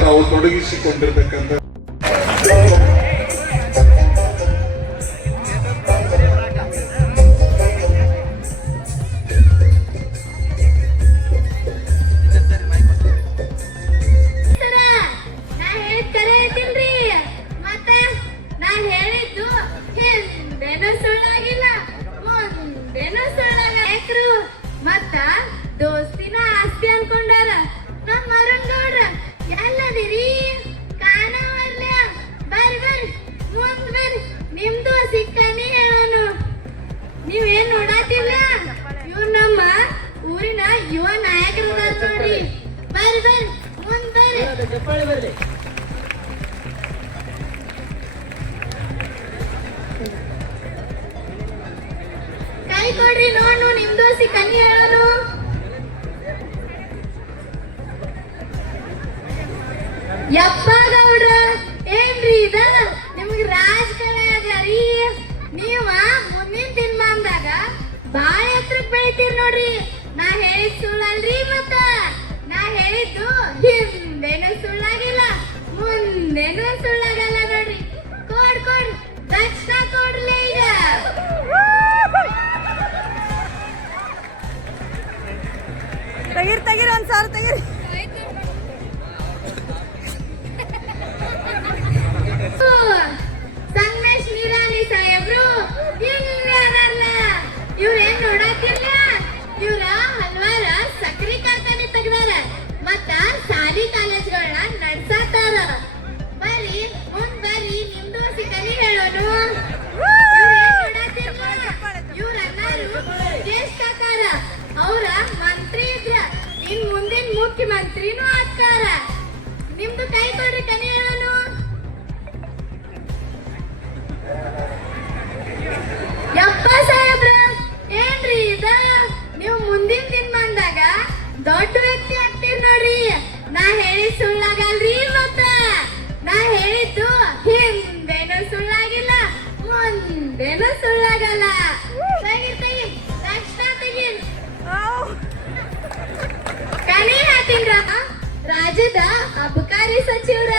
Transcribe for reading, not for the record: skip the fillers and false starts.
ತಾವು ತೊಡಗಿಸಿಕೊಂಡಿರ್ತಕ್ಕಂಥ ಮತ್ತ ದೋಸ್ತಿನ ಆಸ್ತಿ ಅನ್ಕೊಂಡಾರ ನಮ್ಮ ಅರುಣ್ ಗೌಡ್ರ ಎಲ್ಲದಿರಿ ಕಾಣವರ್ಲ ಬರ್ರಿ ಮುಂದ್ ಬರ್ರಿ ನಿಮ್ದು ಸಿಕ್ಕನಿ ಹೇಳೋನು ನೀವೇನ್ ನೋಡಾತಿಲ್ಲ ಇವ್ರು ನಮ್ಮ ಊರಿನ ಯುವ ನಾಯಕರು ನೋಡ್ರಿ ಬರ್ರಿ ಮುಂದ್ ಬರ್ರಿ ಕೈ ಕೊಡ್ರಿ ನೋಡು ನಿಮ್ದು ಸಿಕ್ಕನಿ ಹೇಳೋನು ಯಪ್ಪ ಗೌಡ್ರ ಏನ್ರಿ ಇದ ನಿಮ್ಗೆ ರಾಜಕೀಯ ಅದ್ಯಾರಿ ನೀವ ಮುಂದಿನ ದಿನಮಾನದಾಗ ಬಾಳ ಎತ್ತರಕ್ಕೆ ಬೆಳಿತೀರಿ ನೋಡ್ರಿ ನಾ ಹೇಳಿದ್ ಸುಳ್ಳಲ್ರಿ ಮತ್ತ ನಾ ಹೇಳಿದ್ದು ಹಿಂದೇನು ಸುಳ್ಳಾಗಿಲ್ಲ ಮುಂದೇನು ಸುಳ್ಳಾಗಲ್ಲ ನೋಡ್ರಿ ಕೊಡ್ ದಕ್ಷಿಣ ಕೊಡ್ಲಿ ಈಗ ತೆಗೀರಿ ಒಂದ್ ಸಾವಿರ ತೆಗೀರಿ ಸಂಗಮೇಶ್ ನಿರಾಣಿ ಸಾಹೇಬ್ರು ಇಲ್ಲೇ ಅದಾರಲ್ಲ ಇವ್ರೇನ್ ನೋಡಾತಿಲ್ಲ ಇವ್ರ ಹಲ್ವಾರ ಸಕ್ರಿ ಕಾರ್ಖಾನೆ ತೆಗ್ದಾರ ಮತ್ತ ಶಾಲಿ ಕಾಲೇಜ್ಗಳನ್ನ ನಡ್ಸಾತಾರ ಬರ್ರಿ ಮುಂದ್ ಬರ್ರಿ ನಿಮ್ದು ಸಿಕ್ಕಲಿ ಹೇಳೋನು ಇವ್ರನ್ನಾರು ಜ್ಯೇಷ್ಠಕಾರ ಅವ್ರ ಮಂತ್ರಿ ಇದ್ರ ಇನ್ ಮುಂದಿನ ಮುಖ್ಯಮಂತ್ರಿನೂ ಆಗ್ತಾರ ನಿಮ್ದು ಕೈ ಕೊಡ್ರಿ ಕನಿ ಹೇಳೋನು ಯಪ್ಪ ಸಾಹೇಬ್ರ ಏನ್ರಿ ಇದ ನೀವು ಮುಂದಿನ ದಿನಮಾನದಾಗ ದೊಡ್ಡ ವ್ಯಕ್ತಿ ಆಗ್ತೀರಿ ನೋಡ್ರಿ ನಾ ಹೇಳಿದ್ ಸುಳ್ಳಾಗಲ್ರಿ ಮತ್ತ ನಾ ಹೇಳಿದ್ದು ಹಿಂದೇನು ಸುಳ್ಳಾಗಿಲ್ಲ ಮುಂದೇನು ಸುಳ್ಳಾಗಲ್ಲ ತೆಗಿ ತಕ್ಷಣ ತೆಗಿ ಕಣಿ ಹಾಕಿದ್ರ ರಾಜ್ಯದ ಅಬಕಾರಿ ಸಚಿವರ